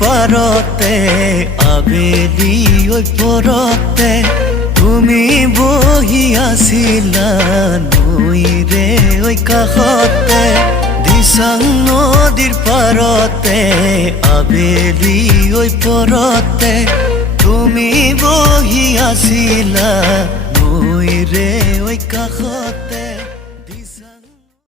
পারতে আবেলি ওই পরতে তুমি বহি আছিলা নই রে ওই কাষতে দিচাং নদীৰ পাৰতে আবেলি ওই পৰতে তুমি বহি আছিলা নই রে ওই কাষতে।